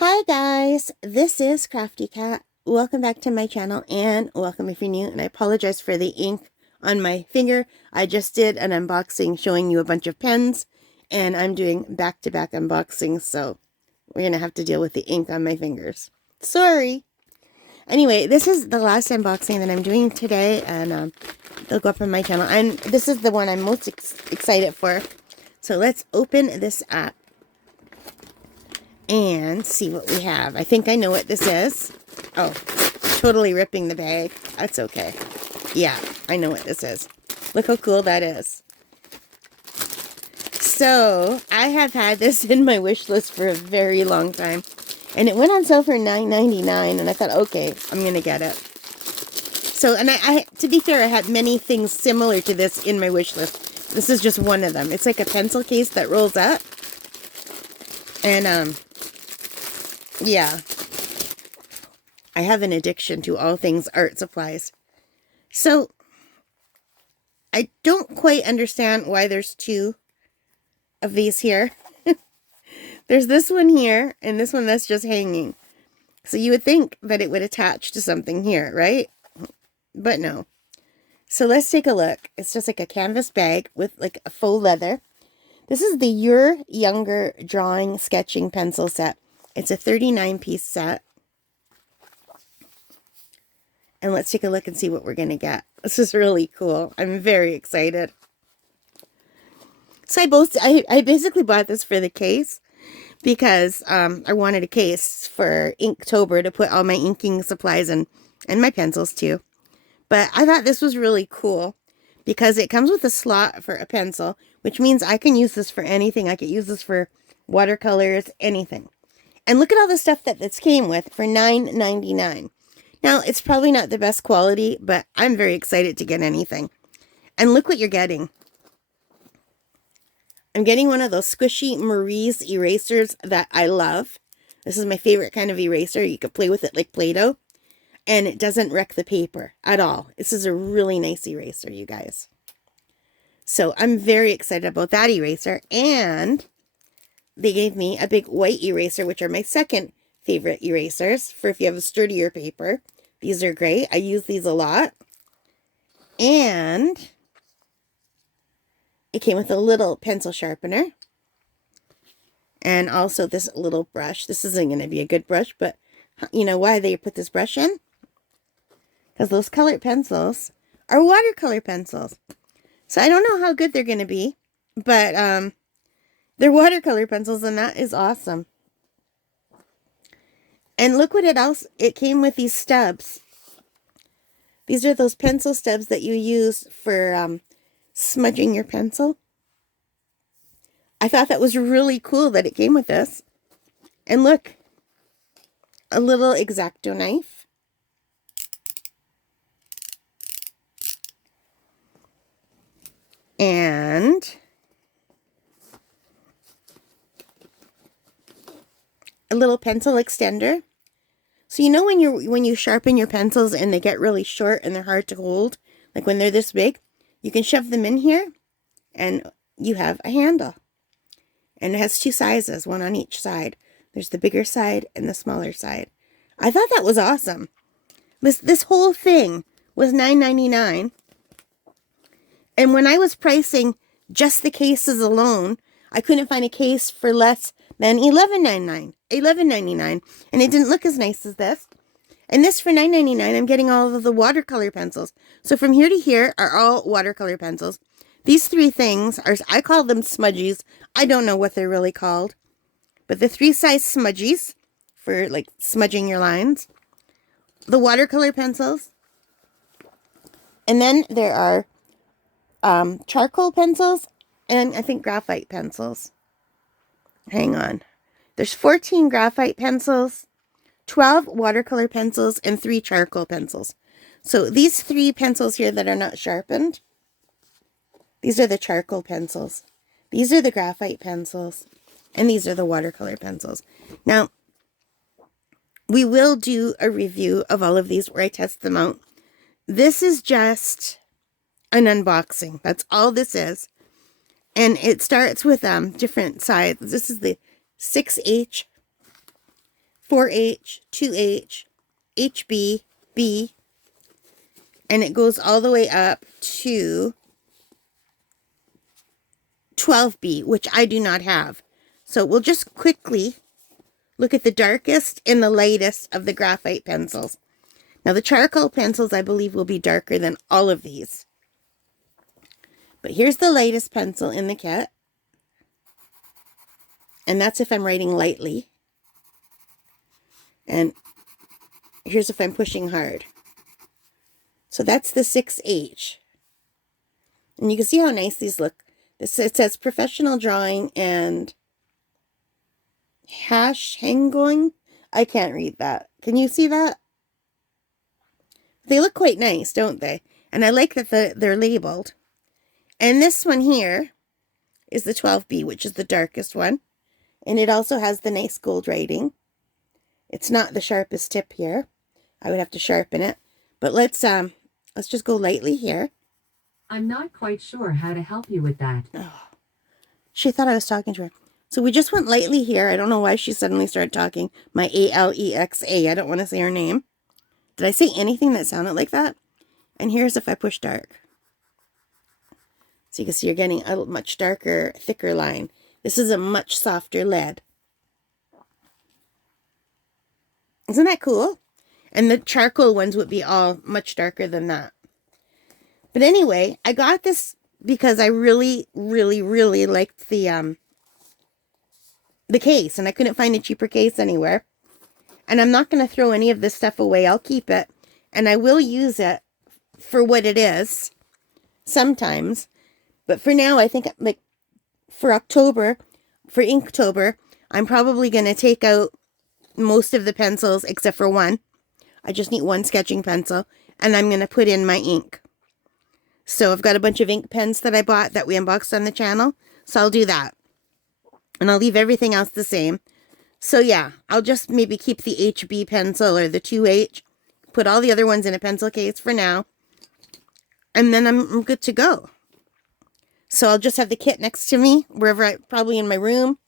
Hi guys, this is Crafty Cat. Welcome back to my channel and welcome if you're new, and I apologize for the ink on my finger. I just did an unboxing showing you a bunch of pens and I'm doing back-to-back unboxings, so we're gonna have to deal with the ink on my fingers. Sorry. Anyway, this is the last unboxing that I'm doing today, and they'll go up on my channel, and this is the one I'm most excited for. So let's open this up and see what we have. I think I know what this is. Oh, totally ripping the bag. That's okay. Yeah, I know what this is. Look how cool that is. So, I have had this in my wish list for a very long time. And it went on sale for $9.99, and I thought, okay, I'm going to get it. So, and I, to be fair, I had many things similar to this in my wish list. This is just one of them. It's like a pencil case that rolls up. And, yeah, I have an addiction to all things art supplies. So, I don't quite understand why there's two of these here. There's this one here, and this one that's just hanging. So you would think that it would attach to something here, right? But no. So let's take a look. It's just like a canvas bag with like a faux leather. This is the Your Younger Drawing Sketching Pencil Set. It's a 39-piece set. And let's take a look and see what we're going to get. This is really cool. I'm very excited. So I basically bought this for the case because I wanted a case for Inktober to put all my inking supplies and my pencils too. But I thought this was really cool because it comes with a slot for a pencil, which means I can use this for anything. I could use this for watercolors, anything. And look at all the stuff that this came with for $9.99. Now, it's probably not the best quality, but I'm very excited to get anything. And look what you're getting. I'm getting one of those squishy Marie's erasers that I love. This is my favorite kind of eraser. You could play with it like Play-Doh. And it doesn't wreck the paper at all. This is a really nice eraser, you guys. So I'm very excited about that eraser. And they gave me a big white eraser, which are my second favorite erasers for if you have a sturdier paper. These are great. I use these a lot. And it came with a little pencil sharpener. And also this little brush. This isn't going to be a good brush, but you know why they put this brush in? Because those colored pencils are watercolor pencils. So I don't know how good they're going to be, but they're watercolor pencils, and that is awesome. And look what it came with these stubs. These are those pencil stubs that you use for smudging your pencil. I thought that was really cool that it came with this. And look, a little X-Acto knife. And a little pencil extender. So you know when you sharpen your pencils and they get really short and they're hard to hold, like when they're this big, you can shove them in here and you have a handle. And it has two sizes, one on each side. There's the bigger side and the smaller side. I thought that was awesome. This whole thing was $9.99. And when I was pricing just the cases alone, I couldn't find a case for less than $11.99, and it didn't look as nice as this. And this for $9.99, I'm getting all of the watercolor pencils. So from here to here are all watercolor pencils. These three things are, I call them smudgies. I don't know what they're really called. But the 3-size smudgies for like smudging your lines. The watercolor pencils. And then there are charcoal pencils and I think graphite pencils. Hang on. There's 14 graphite pencils, 12 watercolor pencils, and 3 charcoal pencils. So these 3 pencils here that are not sharpened, these are the charcoal pencils. These are the graphite pencils. And these are the watercolor pencils. Now, we will do a review of all of these where I test them out. This is just an unboxing. That's all this is. And it starts with different sides. This is the 6H 4H, 2H, HB, B, and it goes all the way up to 12B, which I do not have. So we'll just quickly look at the darkest and the lightest of the graphite pencils. Now the charcoal pencils, I believe, will be darker than all of these. But here's the lightest pencil in the kit. And that's if I'm writing lightly. And here's if I'm pushing hard. So that's the 6H. And you can see how nice these look. It says professional drawing and hanging. I can't read that. Can you see that? They look quite nice, don't they? And I like that they're labeled. And this one here is the 12B, which is the darkest one. And it also has the nice gold writing. It's not the sharpest tip here. I would have to sharpen it. But let's just go lightly here. I'm not quite sure how to help you with that. Oh, she thought I was talking to her. So we just went lightly here. I don't know why she suddenly started talking. My Alexa. I don't want to say her name. Did I say anything that sounded like that? And here's if I push dark. So you can see you're getting a much darker, thicker line. This is a much softer lead. Isn't that cool? And the charcoal ones would be all much darker than that. But anyway, I got this because I really, really, really liked the case. And I couldn't find a cheaper case anywhere. And I'm not going to throw any of this stuff away. I'll keep it. And I will use it for what it is sometimes. But for now, I think like for October, for Inktober, I'm probably going to take out most of the pencils except for one. I just need one sketching pencil. And I'm going to put in my ink. So I've got a bunch of ink pens that I bought that we unboxed on the channel. So I'll do that. And I'll leave everything else the same. So yeah, I'll just maybe keep the HB pencil or the 2H. Put all the other ones in a pencil case for now. And then I'm good to go. So I'll just have the kit next to me, probably in my room.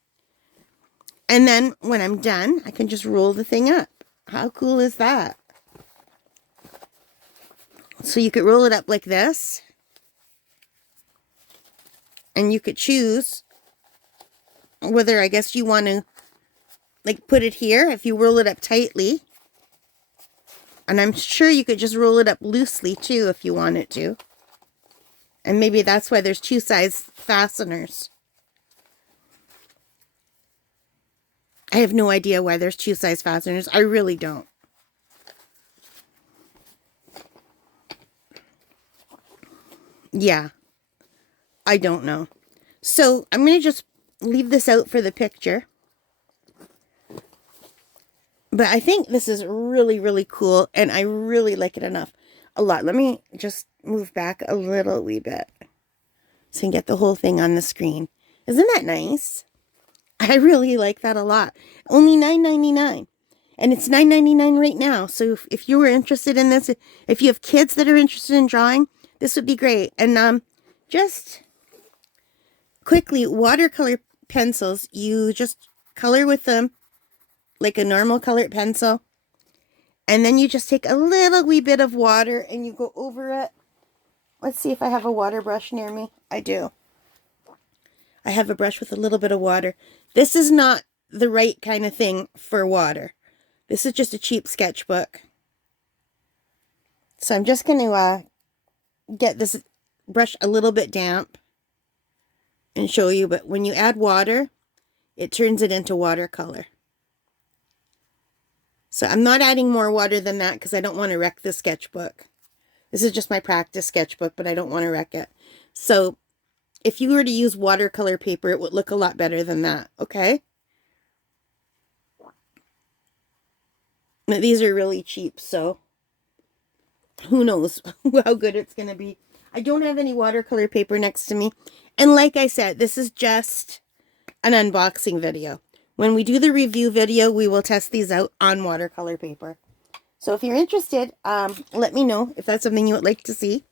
And then when I'm done, I can just roll the thing up. How cool is that? So you could roll it up like this. And you could choose whether, I guess, you want to like put it here if you roll it up tightly. And I'm sure you could just roll it up loosely too if you wanted to. And maybe that's why there's two size fasteners. I have no idea why there's two size fasteners. I really don't. Yeah. I don't know. So I'm going to just leave this out for the picture. But I think this is really, really cool. And I really like it a lot. Let me just move back a little wee bit so I can get the whole thing on the screen. Isn't that nice? I really like that a lot. Only $9.99. And it's $9.99 right now. So if you were interested in this, if you have kids that are interested in drawing, this would be great. And just quickly, watercolor pencils, you just color with them like a normal colored pencil. And then you just take a little wee bit of water and you go over it. Let's see if I have a water brush near me. I do. I have a brush with a little bit of water. This is not the right kind of thing for water. This is just a cheap sketchbook. So I'm just going to get this brush a little bit damp and show you. But when you add water, it turns it into watercolor. So I'm not adding more water than that because I don't want to wreck the sketchbook. This is just my practice sketchbook, but I don't want to wreck it. So if you were to use watercolor paper, it would look a lot better than that, okay? But these are really cheap, so who knows how good it's going to be. I don't have any watercolor paper next to me. And like I said, this is just an unboxing video. When we do the review video, we will test these out on watercolor paper. So if you're interested, let me know if that's something you would like to see.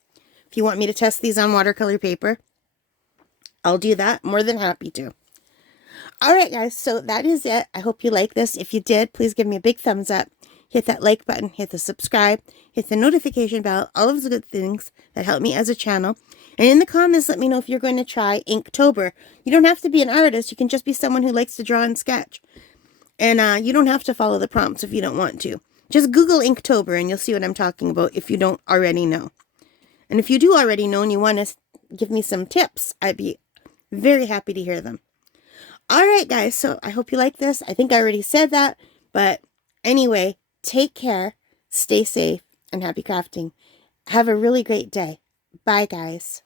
If you want me to test these on watercolor paper, I'll do that. More than happy to. All right, guys, so that is it. I hope you like this. If you did, please give me a big thumbs up. Hit that like button, hit the subscribe, hit the notification bell, all of the good things that help me as a channel. And in the comments, let me know if you're going to try Inktober. You don't have to be an artist. You can just be someone who likes to draw and sketch. And you don't have to follow the prompts if you don't want to. Just Google Inktober and you'll see what I'm talking about if you don't already know. And if you do already know and you want to give me some tips, I'd be very happy to hear them. All right, guys, so I hope you like this. I think I already said that, but anyway, take care, stay safe, and happy crafting. Have a really great day. Bye, guys.